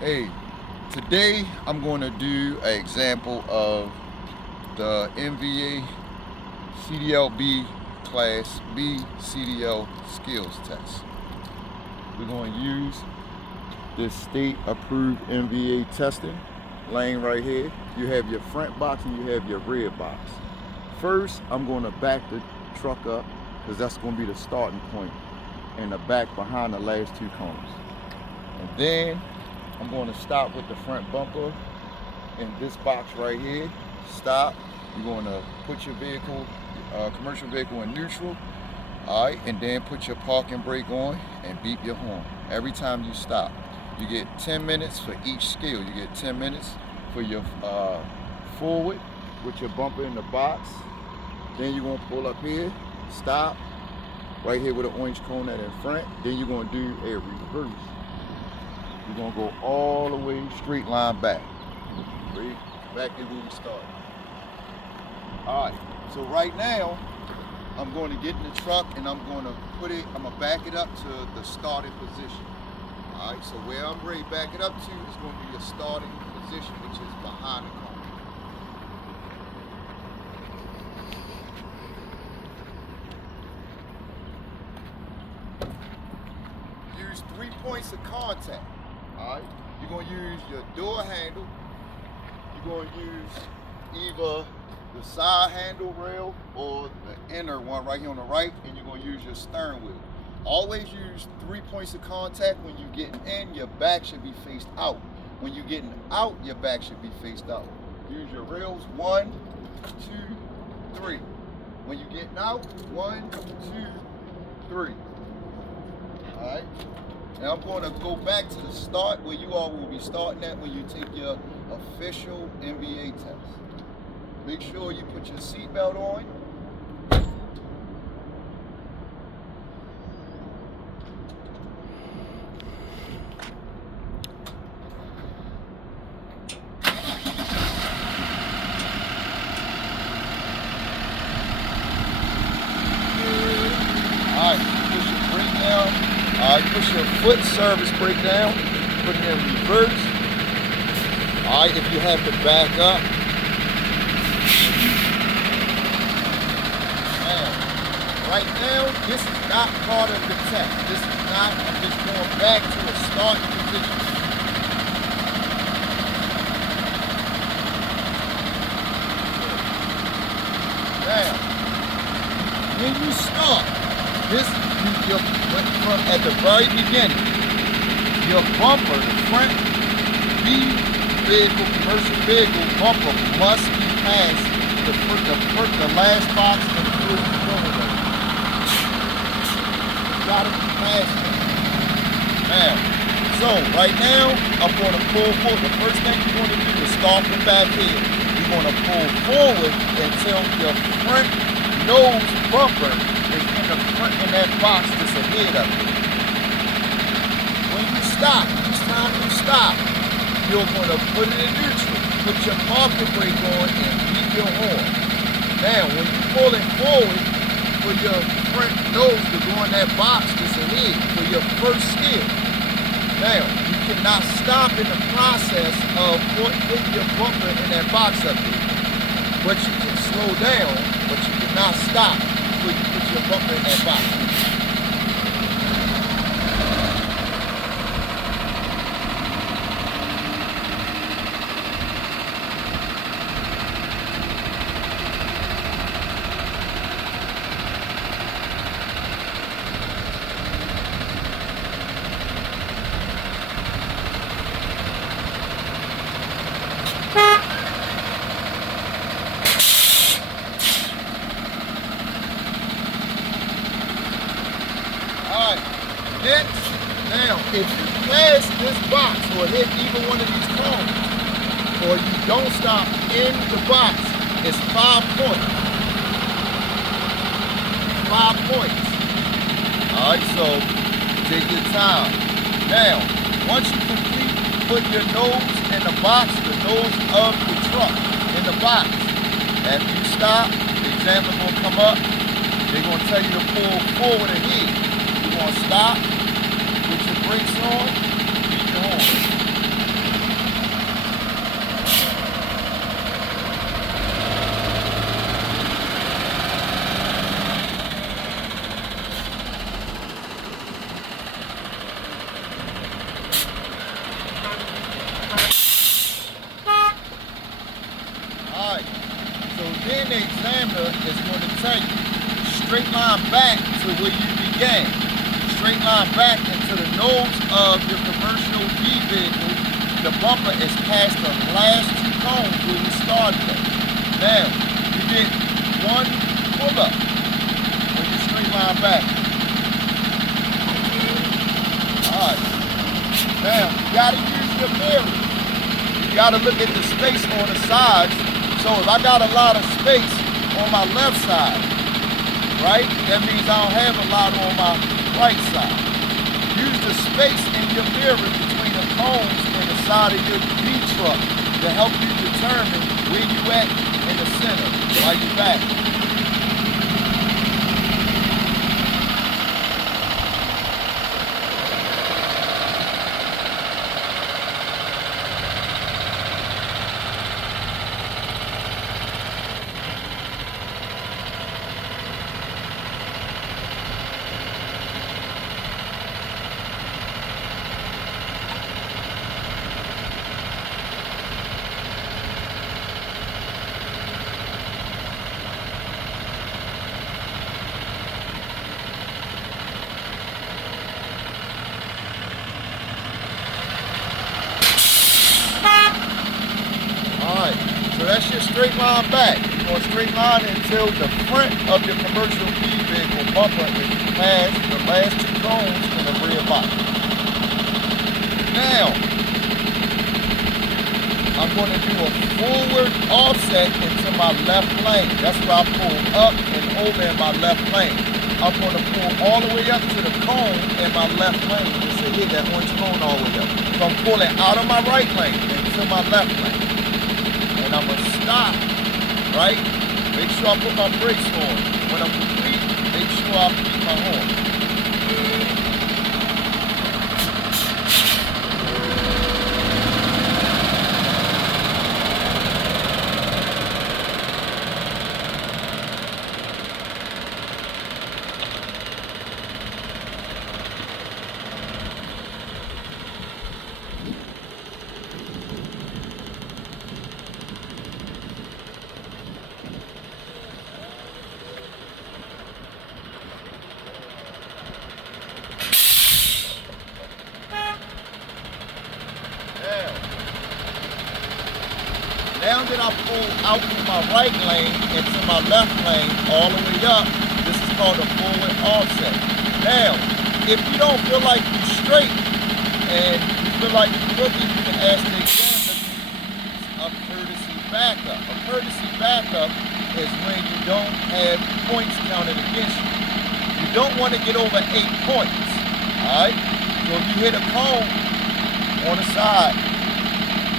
Hey, today I'm going to do an example of the Mva Cdl Class B CDL skills test. We're going to use this state-approved Mva testing lane right here. You have your front box and you have your rear box. First, I'm going to back the truck up because that's going to be the starting point, and the back behind the last two cones. And then I'm going to stop with the front bumper in this box right here. Stop. You're going to put your vehicle, commercial vehicle, in neutral. All right, and then put your parking brake on and beep your horn every time you stop. You get 10 minutes for each skill. You get 10 minutes for your forward with your bumper in the box. Then you're going to pull up here, stop, right here with an orange cone that in front. Then you're going to do a reverse. You're going to go all the way straight line back. Right back to where we started. All right, so right now, I'm going to get in the truck and I'm going to back it up to the starting position. All right, so where I'm ready to back it up to is going to be the starting position, which is behind the cone. Use 3 points of contact. All right, you're going to use your door handle. You're going to use either the side handle rail or the inner one right here on the right, and you're going to use your steering wheel. Always use 3 points of contact. When you're getting in, your back should be faced out. When you're getting out, your back should be faced out. Use your rails, 1, 2, 3. When you're getting out, 1, 2, 3. All right. Now I'm going to go back to the start where you all will be starting at when you take your official Mva test. Make sure you put your seatbelt on. All right, push your brake down. All right, push your foot service brake down. Put it in reverse. All right, if you have to back up. Right now, this is not part of the test. This is not, I'm just going back to a starting position. Now, when you start, from at the very beginning, your bumper, the front vehicle, commercial vehicle bumper must be past the last box in the first corner. Gotta be past it. Now, so right now, I'm going to pull forward. The first thing you're going to do is start from back here. You're going to pull forward until your front nose bumper is in the front in that box that's ahead of you. When you stop, each time you stop, you're going to put it in neutral. Put your parking brake on and beat your horn. Now, when you're pulling forward, for your front nose to go in that box that's ahead for your first skill. Now, you cannot stop in the process of putting your bumper in that box up there. But you can slow down, but you cannot stop when you put your bumper in that box. Next, now, if you pass this box or hit either one of these cones, or you don't stop in the box, it's 5 points. 5 points. All right, so take your time. Now, once you complete, put your nose in the box, the nose of the truck in the box. After you stop, the examiner will come up. They're going to tell you to pull forward ahead. You're going to stop, put your brakes on, beat your horn. continue. Straight line back to where you began. Straight line back into the nose of your commercial B vehicle. The bumper is past the last 2 cones where we started at. Now, you get 1 pull-up when you straight line back. Alright. Now, you gotta use your mirror. You gotta look at the space on the sides. So if I got a lot of space on my left side, right, that means I don't have a lot on my right side. Use the space in your mirror between the cones and the side of your B truck to help you determine where you at in the center while you're back. So that's your straight line back. You're going to straight line until the front of your commercial B vehicle bumper is past the last 2 cones in the rear box. Now, I'm going to do a forward offset into my left lane. That's where I pull up and over in my left lane. I'm going to pull all the way up to the cone in my left lane just to hit that orange cone all the way up. So I'm pulling out of my right lane into my left lane. And I'm going to stop, right? Make sure I put my brakes on. When I'm complete, make sure I beat my horn. Now that I pull out from my right lane into my left lane all the way up, this is called a forward offset. Now, if you don't feel like you're straight and you feel like you're crooked, you can ask the examiner to use a courtesy backup. A courtesy backup is when you don't have points counted against you. You don't want to get over 8 points, all right? So if you hit a cone on the side,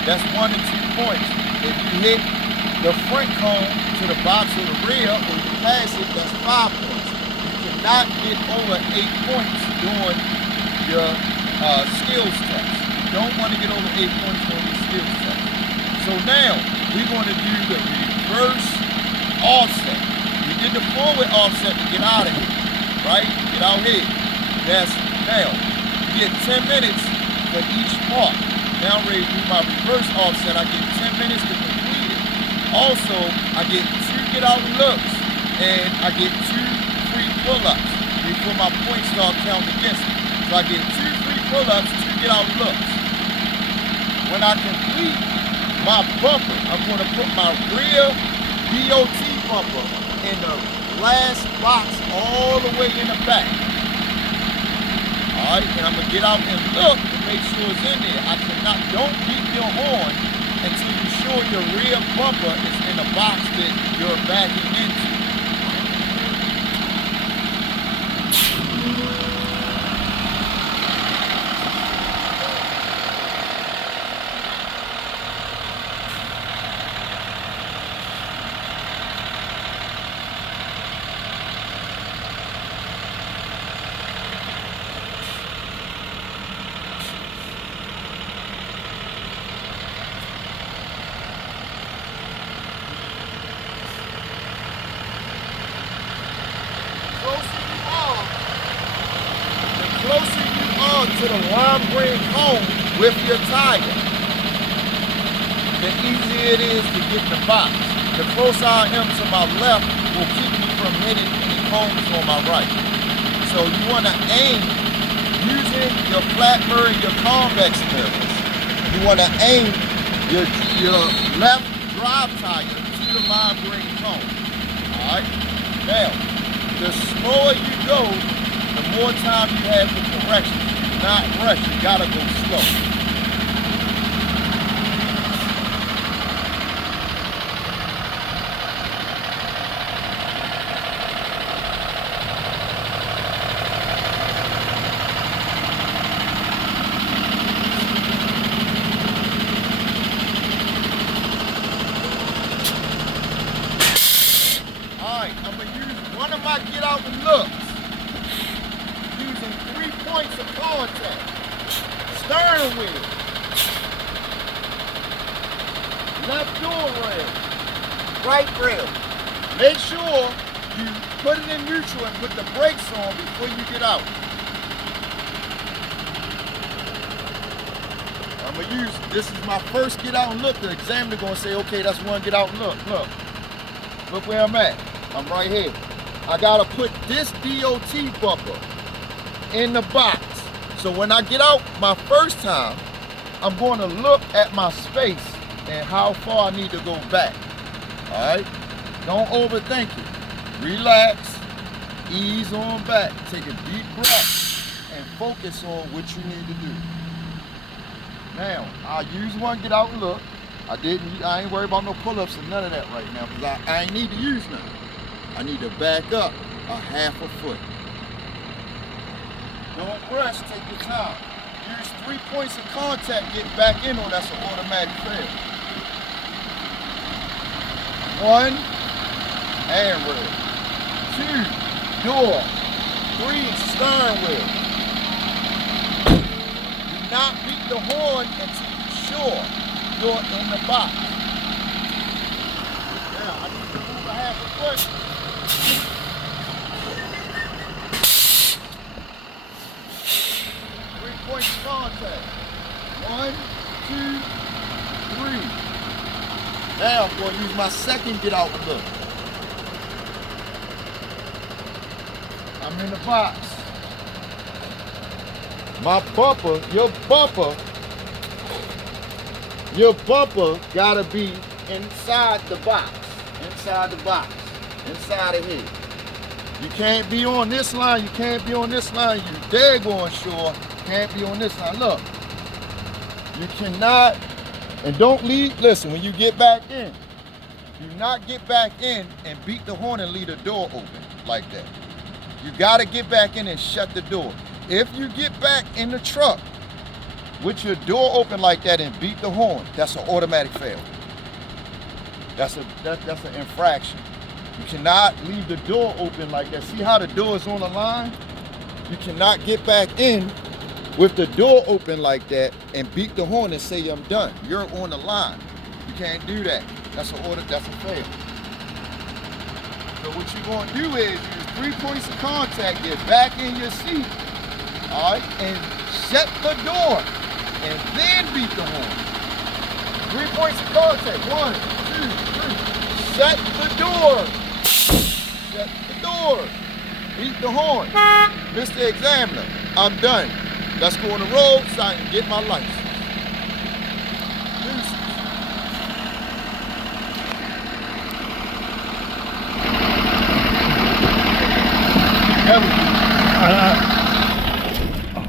that's 1 to 2 points. If you hit the front cone to the box or the rear, or you pass it, that's 5 points. You cannot get over 8 points doing your skills test. You don't want to get over 8 points doing your skills test. So now, we're going to do the reverse offset. You did the forward offset to get out of here, right? Get out here. That's now. You get 10 minutes for each part. Now I'm ready to do my reverse offset. I get 10 minutes to complete it. Also, I get 2 get out looks and I get 2 free pull-ups before my points start counting against me. So I get 2 free pull-ups, 2 get out looks. When I complete my bumper, I'm going to put my rear DOT bumper in the last box all the way in the back. Alright, and I'm going to get out and look to make sure it's in there. Don't beat your horn until you're sure your rear bumper is in the box that you're backing into. Closer you are to the lime green cone with your tire, the easier it is to get in the box. the closer I am to my left will keep me from hitting any cones on my right. So you want to aim using your flat mirror and your convex mirrors. You want to aim your left drive tire to the line braking cone. Alright? Now, the slower you go, the more time you have for correction. Do not rush, you gotta go slow. I'm going to use one of my get out and looks using 3 points of contact. Steering wheel, left door rail, right rail. Make sure you put it in neutral and put the brakes on before you get out. I'm going to use, this is my first get out and look. The examiner going to say, okay, that's one get out and look. Look where I'm at. I'm right here. I gotta put this DOT bumper in the box. So when I get out my first time, I'm going to look at my space and how far I need to go back. All right? Don't overthink it. Relax, ease on back, take a deep breath, and focus on what you need to do. Now, I'll use one get out and look. I ain't worried about no pull-ups and none of that right now because I ain't need to use none. I need to back up a half a foot. Don't rush, take your time. Use 3 points of contact, get back in on, that's an automatic fail. 1, hand rail. 2, door. 3, steering wheel. Do not beat the horn until you're sure you're in the box. Now, I need to move a half a foot. 3 points of contact. 1, 2, 3. Now I'm going to use my second get out and look. I'm in the box. My bumper, your bumper gotta be inside the box. Inside of here. You can't be on this line, you can't be on this line, you daggone sure can't be on this line. Look, you cannot, and don't leave, listen, when you get back in, do not get back in and beat the horn and leave the door open like that. You gotta get back in and shut the door. If you get back in the truck with your door open like that and beat the horn, that's an automatic fail. That's an infraction. You cannot leave the door open like that. See how the door is on the line? You cannot get back in with the door open like that and beat the horn and say I'm done. You're on the line. You can't do that. That's a fail. So what you're going to do is use 3 points of contact, get back in your seat, all right, and shut the door, and then beat the horn. 3 points of contact. 1, 2, 3. Shut the door. Shut the door. Beat the horn. Mr. Examiner, I'm done. Let's go on the road so I can get my license. Deuces.